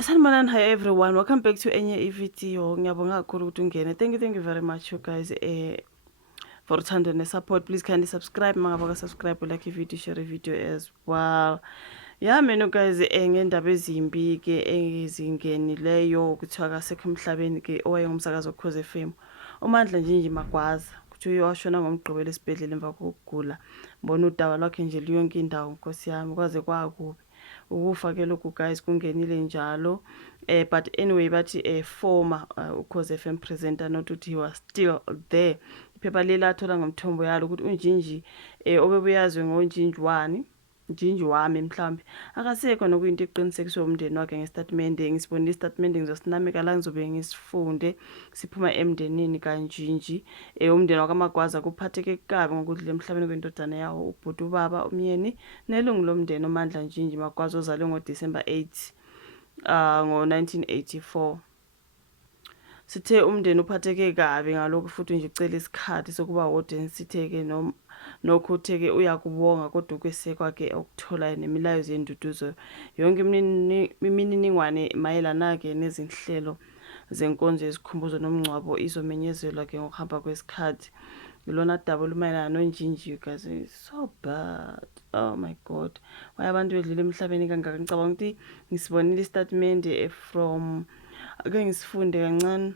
Sanibonani, hi everyone. Welcome back to enye ivideo. Ngiyabonga kakhulu ukuthi ungene. Thank you very much, you guys, for uthando ne-support. Please kindly subscribe. Mangaba subscribe, like i-video, share i-video as well. Yeah, mina guys, ngendaba ezimbi-ke ezingenileyo kuthiwa kasekho emhlabeni-ke owayengumsakazi wokhoze FM. uMandla Njinji Magwaza kuthiwa washona ngomgqibelo esibhedlela emva kokugula. Mbona udaba lwakhe nje luyonke indawo, Nkosi yami, kwaze kwakubi. Ukufa-ke lokhu guys kungenile njalo. But anyway, bathi former Ukhozi FM presenter, not ukuthi he was still there. Iphepha lilathola ngomthombo yalo ukuthi uNjinji obebuyaziwe ngoNjinji 1, Njinji wami mhlambe, akasekho nokuyinto eqinisekiswe umndeni wakhe ngestatimende. Ngisibonile istatimende, ngizosinameka la ngizobe ngisifunde siphuma emndenini kaNjinji. Umndeni wakaMagwaza kuphatheke kabi ngokudlula emhlabeni kwendodana yawo ubhuti ubaba umyeni nelungu lomndeni uMandla Njinji Magwaza ozalwe ngoDisemba 8 ngo-1984. Sithe umndeni uphatheke kabi ngalokho futhi nje ucela isikhathi sokuba wodeni. Sithe-ke nokhuthe-ke uyakubonga kodwa ukwesekwa-ke okutholayo nemilayezo yenduduzo yonke imininingwane mayelana-ke nezinhlelo zenkonzo yezikhumbuzo nomngcwabo izomenyezelwa-ke ngokuhamba kwesikhathi. Ilona daba olumayelana noNjinji, you guys, so bad. Oh my God, why abantu bedlule emhlabeni kangaka? Ngicabanga ukuthi ngisibonile istatimende from ake ngisifunde kancane.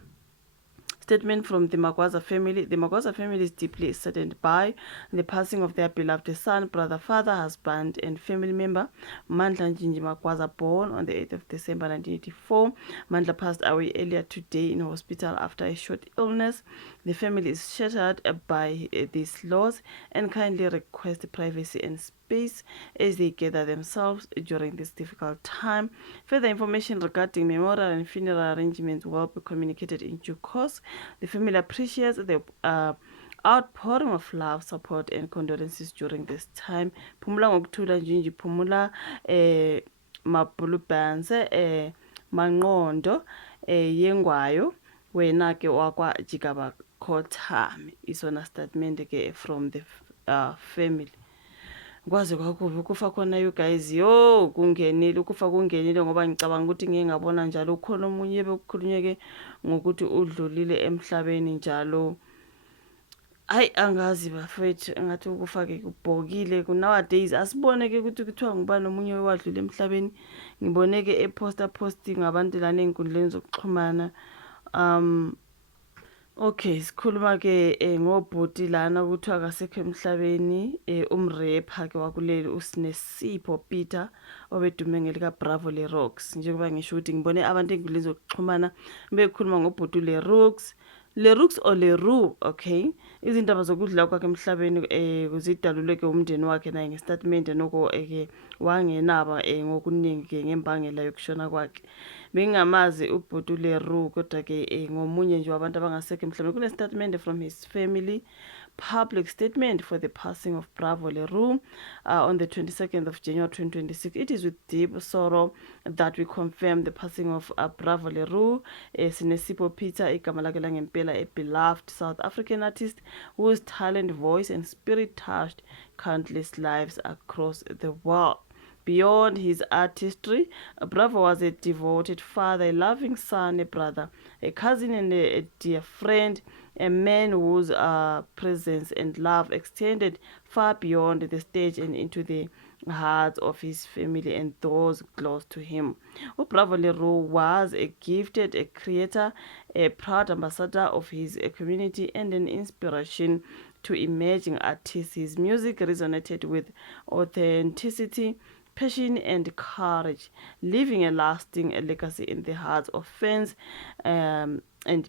Statement from the Magwaza family. The Magwaza family is deeply saddened by the passing of their beloved son, brother, father, husband, and family member, Mandla Njinji Magwaza, born on the 8th of December 1984. Mandla passed away earlier today in hospital after a short illness. The family is shattered by this loss and kindly request privacy and space as they gather themselves during this difficult time. Further information regarding memorial and funeral arrangements will be communicated in due course. The family appreciates the outpouring of love, support, and condolences during this time. Phumula ngokuthula Njinji, phumula mabhulubanse manqondo yengwayo wena ke wakwa Jikaba Khothami. Isona statement ke from the family. Kwaze kwakubi ukufa khona, you guys, yo kungenile, ukufa kungenile ngoba ngicabanga ukuthi ngeke ngabona njalo ukhona omunye bekukhulunyeke ngokuthi udlulile emhlabeni njalo. Hayi, angazi bafethu, engathi ukufa-ke kubhokile. Nowadays asibone-ke ukuthi kuthiwa ngubani omunye wadlula emhlabeni. Ngibone-ke eposti ngabantu lana ey'nkundleni zokuxhumana. Okay, sikhuluma-ke ngobhuti lana kuthiwa akasekho emhlabeni. Umrepha-ke wakuleli uSinesipho Peter obedume ngelika-Bravo LeRox. Njengoba ngisho ukuthi ngibone abantu ey'nkundleni zokuxhumana bekhuluma ngobhuti LeRox or LeRoux, okay. Izindaba zokudlula kwakhe emhlabeni zidalulwe-ke umndeni wakhe naye ngestatimende noko wangenaba ngokuningi-ke ngembangela yokushona kwakhe. Bengingamazi ubhuti LeRoux kodwa-ke ngomunye nje wabantu abangasekho emhlabeni. Kunestatimende from his family public statement for the passing of Bravo LeRoux on the 22nd of January 2026. It is with deep sorrow that we confirm the passing of Bravo LeRoux, Sinesipho Peter, igama lakhe langempela, a beloved South African artist whose talent, voice, and spirit touched countless lives across the world. Beyond his artistry, Bravo was a devoted father, a loving son, a brother, a cousin, and a dear friend, a man whose presence and love extended far beyond the stage and into the hearts of his family and those close to him. Bravo LeRoux was a gifted a creator, a proud ambassador of his community, and an inspiration to emerging artists. His music resonated with authenticity, passion, and courage, leaving a lasting legacy in the hearts of fans and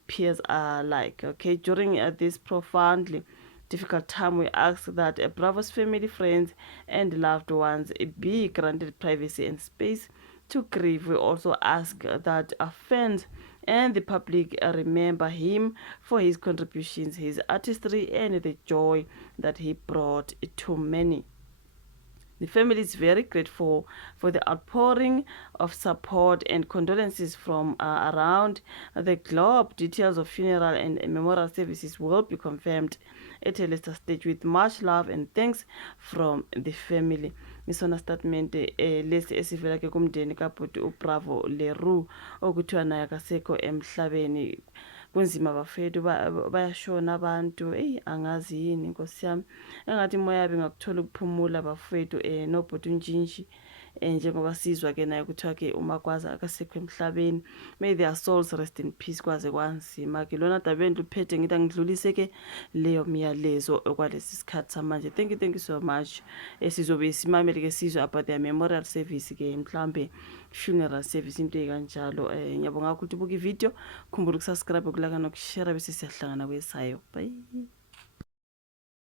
peers alike. Okay, during this profoundly difficult time, we ask that Bravo's family, friends, and loved ones be granted privacy and space to grieve. We also ask that our fans and the public remember him for his contributions, his artistry, and the joy that he brought to many. The family is very grateful for the outpouring of support and condolences from around the globe. Details of funeral and memorial services will be confirmed at a later stage with much love and thanks from the family. ngisona statement lesi esivela ke kumndeni kabhuti uBravo Leroux okuthiwa naye akasekho emhlabeni. Kunzima bafethu, bayashona abantu, angazi yini Nkosi yami, engathi imoya yabi ngakuthola ukuphumula bafethu nobhuti uNjinji. Njengoba sizwa ke naye kuthiwa ke uMagwaza akasekho emhlabeni, may their souls rest in peace. Kwaze kwanzima ke lona Ndaba luphethe ngithi angidlulise ke leyo myalezo okwalesi sikhathi samanje. Thank you so much. Sizobe simamele ke sizwe about their memorial service ke, mhlambe funeral service, into ekanjalo. Ngiyabonga ukuthi ubuka ivideo, khumbula ukusubscribe, ukulaka nokushare, bese siyahlangana kwesayo. Bye.